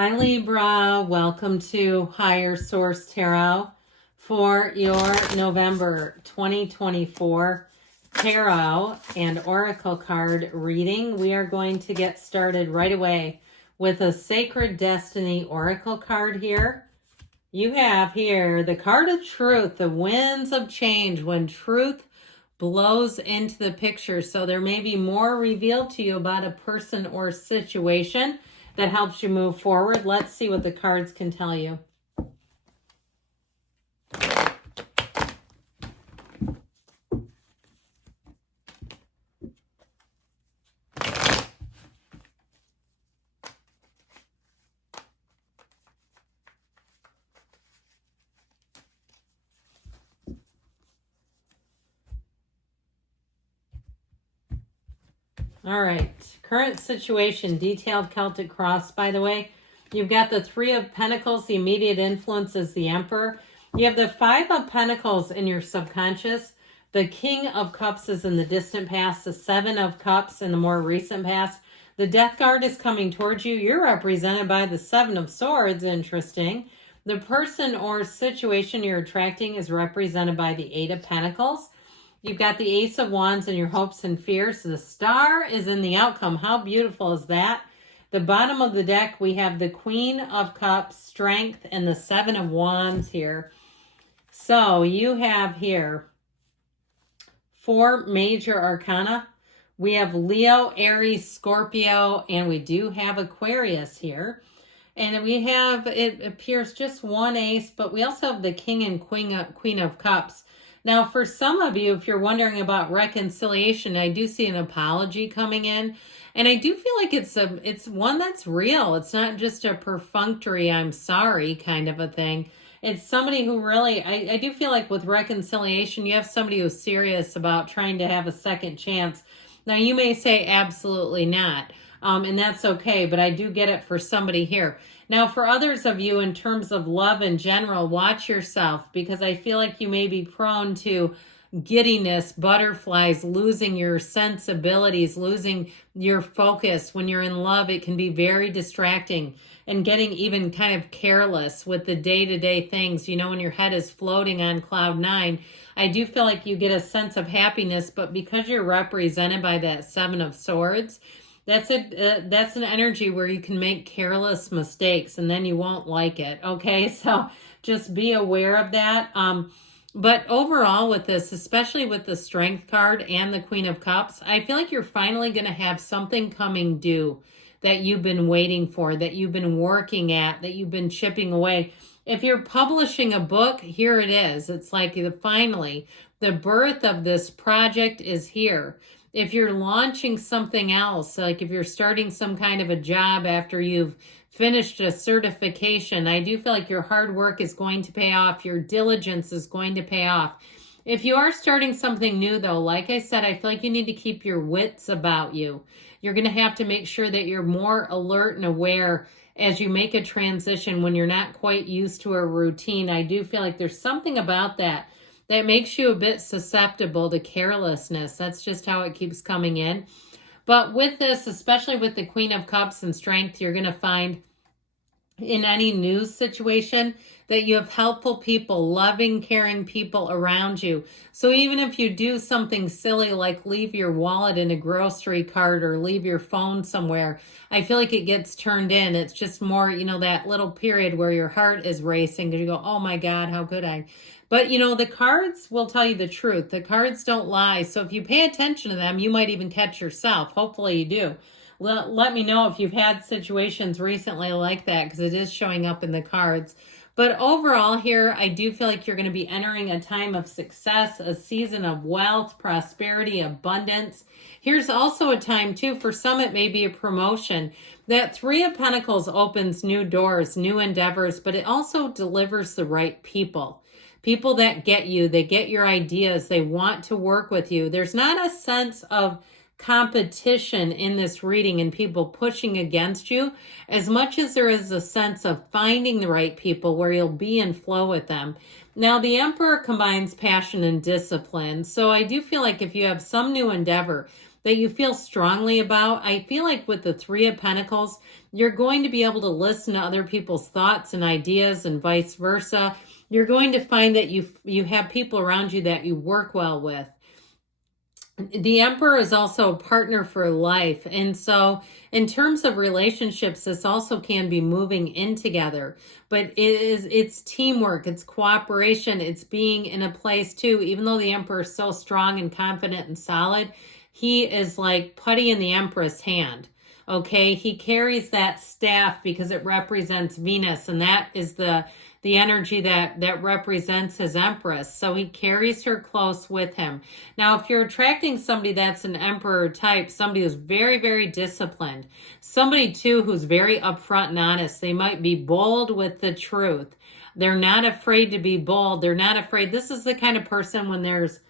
Hi Libra, welcome to Higher Source Tarot for your November 2024 Tarot and Oracle card reading. We are going to get started right away with a Sacred Destiny Oracle card here. You have here the card of truth, the winds of change when truth blows into the picture. So there may be more revealed to you about a person or situation that helps you move forward. Let's see what the cards can tell you. All right, current situation, detailed Celtic cross, by the way. You've got the Three of Pentacles, the immediate influence is the Emperor. You have the Five of Pentacles in your subconscious. The King of Cups is in the distant past, the Seven of Cups in the more recent past. The Death Guard is coming towards you. You're represented by the Seven of Swords, interesting. The person or situation you're attracting is represented by the Eight of Pentacles. You've got the Ace of Wands and your hopes and fears. The Star is in the outcome. How beautiful is that? The bottom of the deck, we have the Queen of Cups, Strength, and the Seven of Wands here. So you have here 4 major arcana. We have Leo, Aries, Scorpio, and we do have Aquarius here. And we have, it appears just one ace, but we also have the King and Queen of Cups. Now, for some of you, if you're wondering about reconciliation, I do see an apology coming in. And I do feel like it's one that's real. It's not just a perfunctory, I'm sorry kind of a thing. It's somebody who really, I do feel like with reconciliation, you have somebody who's serious about trying to have a second chance. Now, you may say absolutely not. And that's okay, but I do get it for somebody here. Now, for others of you, in terms of love in general, watch yourself, because I feel like you may be prone to giddiness, butterflies, losing your sensibilities, losing your focus. When you're in love, it can be very distracting and getting even kind of careless with the day-to-day things. You know, when your head is floating on cloud 9, I do feel like you get a sense of happiness, but because you're represented by that Seven of Swords, that's an energy where you can make careless mistakes and then you won't like it. Okay, so just be aware of that. But overall with this, especially with the Strength card and the Queen of Cups, I feel like you're finally going to have something coming due that you've been waiting for, that you've been working at, that you've been chipping away. If you're publishing a book, here it is. It's like finally, the birth of this project is here. If you're launching something else, like if you're starting some kind of a job after you've finished a certification, I do feel like your hard work is going to pay off. Your diligence is going to pay off. If you are starting something new, though, like I said, I feel like you need to keep your wits about you. You're going to have to make sure that you're more alert and aware as you make a transition when you're not quite used to a routine. I do feel like there's something about that makes you a bit susceptible to carelessness. That's just how it keeps coming in. But with this, especially with the Queen of Cups and Strength, you're going to find in any news situation that you have helpful people, loving, caring people around you. So even if you do something silly like leave your wallet in a grocery cart or leave your phone somewhere, I feel like it gets turned in. It's just more, you know, that little period where your heart is racing because you go, oh my God, how could I? But, you know, the cards will tell you the truth. The cards don't lie. So if you pay attention to them, you might even catch yourself. Hopefully you do. Let me know if you've had situations recently like that, because it is showing up in the cards. But overall here, I do feel like you're going to be entering a time of success, a season of wealth, prosperity, abundance. Here's also a time, too, for some it may be a promotion. That Three of Pentacles opens new doors, new endeavors, but it also delivers the right people. People that get you, they get your ideas, they want to work with you. There's not a sense of competition in this reading and people pushing against you as much as there is a sense of finding the right people where you'll be in flow with them. Now, the Emperor combines passion and discipline. So I do feel like if you have some new endeavor that you feel strongly about, I feel like with the Three of Pentacles, You're going to be able to listen to other people's thoughts and ideas and vice versa. You're going to find that you have people around you that you work well with. The Emperor is also a partner for life. And so in terms of relationships, this also can be moving in together. But it's teamwork, it's cooperation, it's being in a place too. Even though the Emperor is so strong and confident and solid, he is like putty in the Empress hand. Okay, he carries that staff because it represents Venus, and that is the energy that represents his Empress. So he carries her close with him. Now, if you're attracting somebody that's an Emperor type, somebody who's very, very disciplined, somebody too who's very upfront and honest, they might be bold with the truth. They're not afraid to be bold. They're not afraid. This is the kind of person when there's,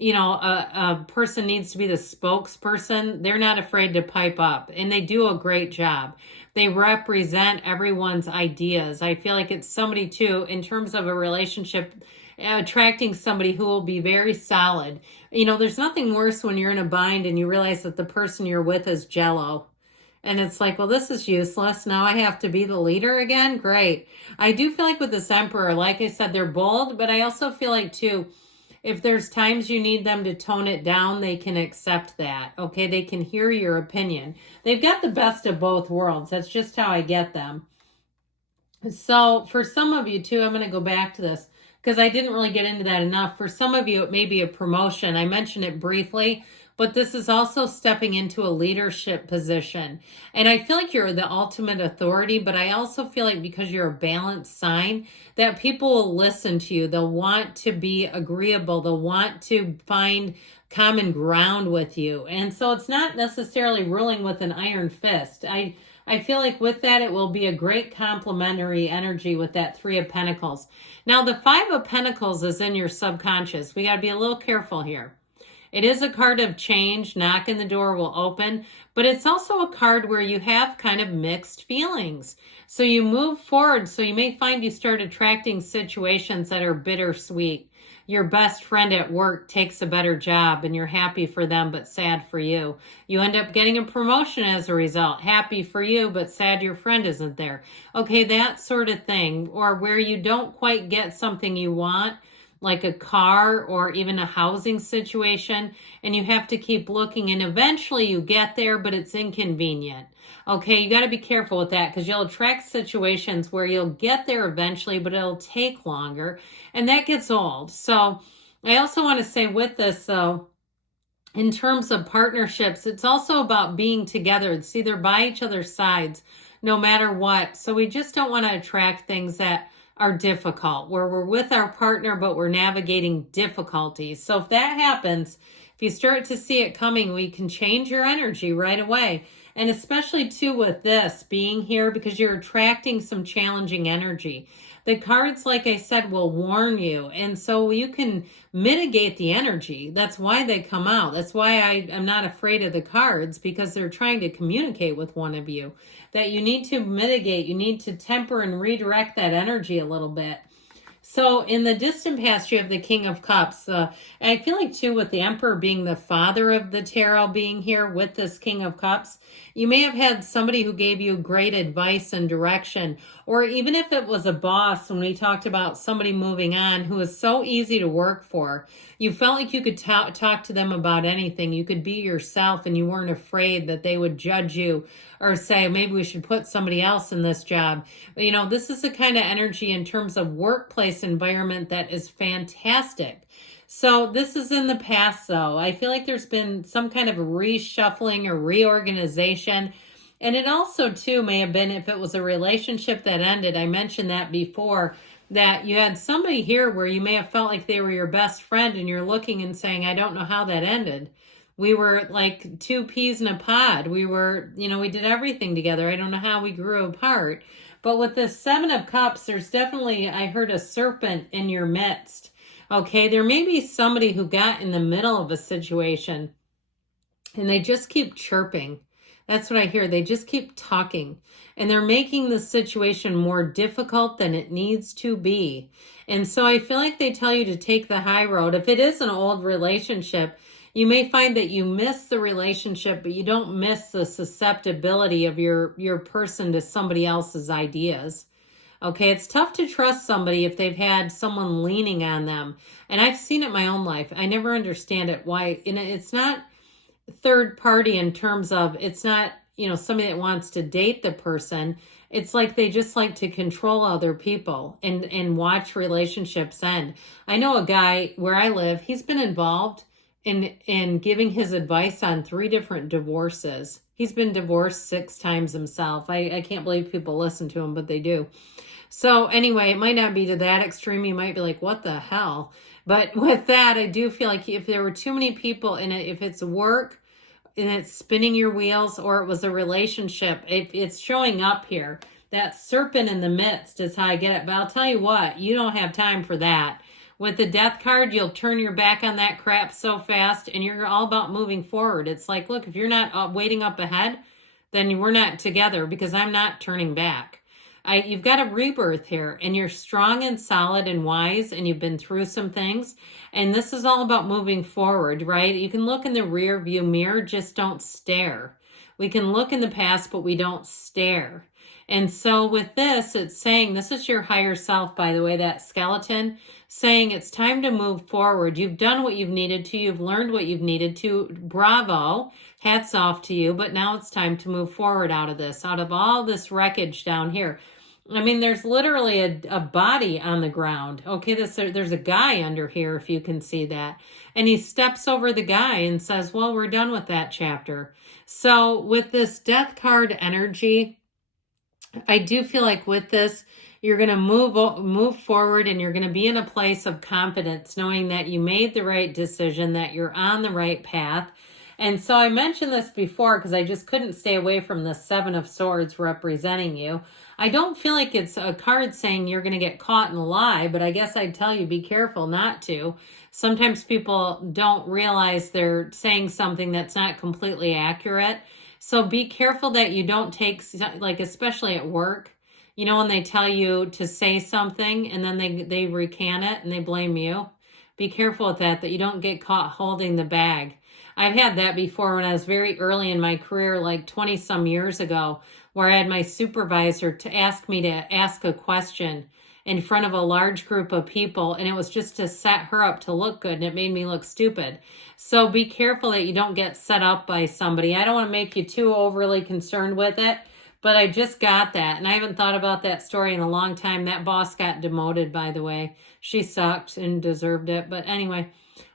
a person needs to be the spokesperson, they're not afraid to pipe up, and they do a great job. They represent everyone's ideas. I feel like it's somebody too, in terms of a relationship, attracting somebody who will be very solid. There's nothing worse when you're in a bind and you realize that the person you're with is jello. And it's like, well, this is useless. Now I have to be the leader again? Great. I do feel like with this Emperor, like I said, they're bold, but I also feel like too, if there's times you need them to tone it down, they can accept that. Okay, they can hear your opinion. They've got the best of both worlds. That's just how I get them. So for some of you too, I'm going to go back to this because I didn't really get into that enough. For some of you, it may be a promotion. I mentioned it briefly, but this is also stepping into a leadership position. And I feel like you're the ultimate authority, but I also feel like because you're a balanced sign, that people will listen to you. They'll want to be agreeable. They'll want to find common ground with you. And so it's not necessarily ruling with an iron fist. I feel like with that, it will be a great complementary energy with that Three of Pentacles. Now, the Five of Pentacles is in your subconscious. We got to be a little careful here. It is a card of change. Knock and the door will open. But it's also a card where you have kind of mixed feelings. So you move forward. So you may find you start attracting situations that are bittersweet. Your best friend at work takes a better job and you're happy for them but sad for you. You end up getting a promotion as a result. Happy for you but sad your friend isn't there. Okay, that sort of thing. Or where you don't quite get something you want, like a car or even a housing situation, and you have to keep looking, and eventually you get there, but it's inconvenient. Okay, you got to be careful with that because you'll attract situations where you'll get there eventually, but it'll take longer, and that gets old. So I also want to say with this, though, in terms of partnerships, it's also about being together. It's either by each other's sides, no matter what. So we just don't want to attract things that are difficult, where we're with our partner, but we're navigating difficulties. So if that happens, if you start to see it coming, we can change your energy right away. And especially too with this being here, because you're attracting some challenging energy. The cards, like I said, will warn you. And so you can mitigate the energy. That's why they come out. That's why I'm not afraid of the cards, because they're trying to communicate with one of you that you need to mitigate. You need to temper and redirect that energy a little bit. So in the distant past, you have the King of Cups. And I feel like, too, with the Emperor being the father of the tarot being here with this King of Cups, you may have had somebody who gave you great advice and direction. Or even if it was a boss, when we talked about somebody moving on who was so easy to work for, you felt like you could talk to them about anything. You could be yourself and you weren't afraid that they would judge you or say, maybe we should put somebody else in this job. But, this is the kind of energy in terms of workplace environment that is fantastic. So this is in the past, though. I feel like there's been some kind of reshuffling or reorganization. And it also, too, may have been if it was a relationship that ended. I mentioned that before, that you had somebody here where you may have felt like they were your best friend and you're looking and saying, I don't know how that ended. We were like two peas in a pod. We were, we did everything together. I don't know how we grew apart. But with the Seven of Cups, there's definitely, I heard a serpent in your midst. Okay, there may be somebody who got in the middle of a situation and they just keep chirping. That's what I hear. They just keep talking and they're making the situation more difficult than it needs to be. And so I feel like they tell you to take the high road. If it is an old relationship, You may find that you miss the relationship, but you don't miss the susceptibility of your person to somebody else's ideas. Okay, it's tough to trust somebody if they've had someone leaning on them. And I've seen it in my own life. I never understand it. Why? And it's not third party in terms of, it's not, somebody that wants to date the person. It's like they just like to control other people and watch relationships end. I know a guy where I live, he's been involved in giving his advice on 3 different divorces. He's been divorced 6 times himself. I can't believe people listen to him, but they do. So anyway, it might not be to that extreme. You might be like, what the hell? But with that, I do feel like if there were too many people in it, if it's work and it's spinning your wheels, or it was a relationship, if it's showing up here, that serpent in the midst is how I get it. But I'll tell you what, you don't have time for that. With the death card, you'll turn your back on that crap so fast, and you're all about moving forward. It's like, look, if you're not waiting up ahead, then we're not together, because I'm not turning back. You've got a rebirth here, and you're strong and solid and wise, and you've been through some things. And this is all about moving forward, right? You can look in the rear view mirror, just don't stare. We can look in the past, but we don't stare. And so with this, it's saying, this is your higher self, by the way, that skeleton, saying it's time to move forward. You've done what you've needed to. You've learned what you've needed to. Bravo. Hats off to you. But now it's time to move forward out of this, out of all this wreckage down here. I mean, there's literally a body on the ground. Okay, there's a guy under here, if you can see that. And he steps over the guy and says, well, we're done with that chapter. So with this death card energy, I do feel like with this, you're going to move forward, and you're going to be in a place of confidence, knowing that you made the right decision, that you're on the right path. And so I mentioned this before because I just couldn't stay away from the 7 of Swords representing you. I don't feel like it's a card saying you're going to get caught in a lie, but I guess I'd tell you, be careful not to. Sometimes people don't realize they're saying something that's not completely accurate. So be careful that you don't take, like especially at work, when they tell you to say something and then they recant it and they blame you. Be careful with that you don't get caught holding the bag. I've had that before when I was very early in my career, like 20 some years ago, where I had my supervisor to ask me to ask a question in front of a large group of people, and it was just to set her up to look good, and it made me look stupid. So be careful that you don't get set up by somebody. I don't want to make you too overly concerned with it, but I just got that, and I haven't thought about that story in a long time. That boss got demoted, by the way. She sucked and deserved it, but anyway.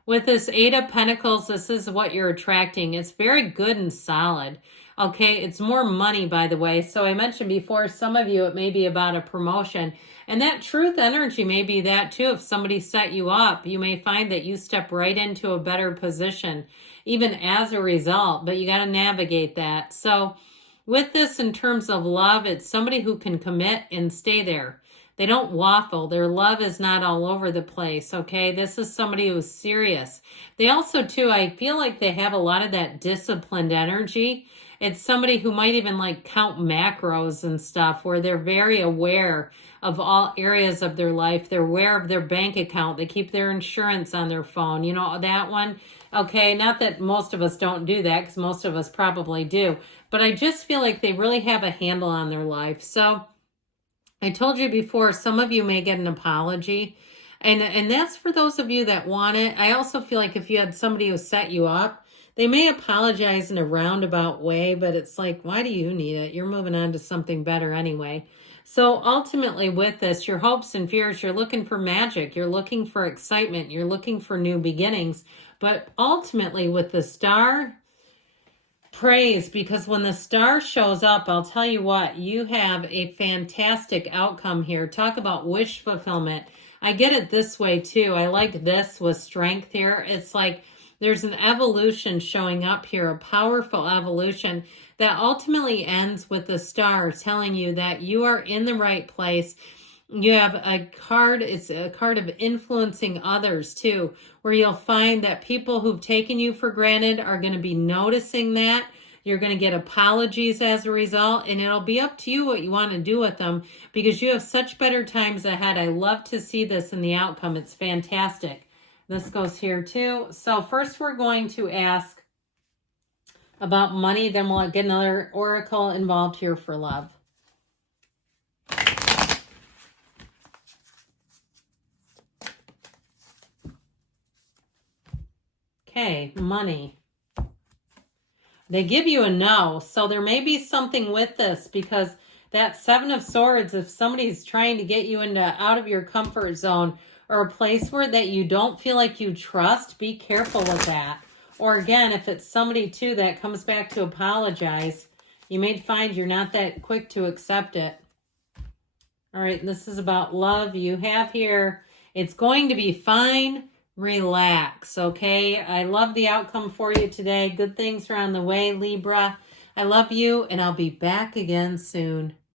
With this 8 of Pentacles, this is what you're attracting. It's very good and solid. Okay, it's more money, by the way. So I mentioned before, some of you, it may be about a promotion. And that truth energy may be that too. If somebody set you up, you may find that you step right into a better position, even as a result. But you got to navigate that. So with this, in terms of love, it's somebody who can commit and stay there. They don't waffle. Their love is not all over the place, okay? This is somebody who's serious. They also, too, I feel like they have a lot of that disciplined energy. It's somebody who might even like count macros and stuff, where they're very aware of all areas of their life. They're aware of their bank account. They keep their insurance on their phone. You know, that one. Okay, not that most of us don't do that, because most of us probably do. But I just feel like they really have a handle on their life. So I told you before, some of you may get an apology. And that's for those of you that want it. I also feel like if you had somebody who set you up, they may apologize in a roundabout way, but it's like, why do you need it? You're moving on to something better anyway. So ultimately with this, your hopes and fears, you're looking for magic. You're looking for excitement. You're looking for new beginnings. But ultimately with the star, praise, because when the star shows up, I'll tell you what, you have a fantastic outcome here. Talk about wish fulfillment. I get it this way too. I like this with strength here. It's like there's an evolution showing up here, a powerful evolution that ultimately ends with the star telling you that you are in the right place. You have a card, it's a card of influencing others too, where you'll find that people who've taken you for granted are going to be noticing that. You're going to get apologies as a result, and it'll be up to you what you want to do with them, because you have such better times ahead. I love to see this in the outcome. It's fantastic. This goes here too. So first we're going to ask about money, then we'll get another oracle involved here for love. Okay, money. They give you a no, so there may be something with this, because that Seven of Swords, if somebody's trying to get you into out of your comfort zone or a place where that you don't feel like you trust, be careful with that. Or again, if it's somebody too that comes back to apologize, you may find you're not that quick to accept it. All right, this is about love. You have here, it's going to be fine. Relax, okay? I love the outcome for you today. Good things are on the way, Libra. I love you, and I'll be back again soon.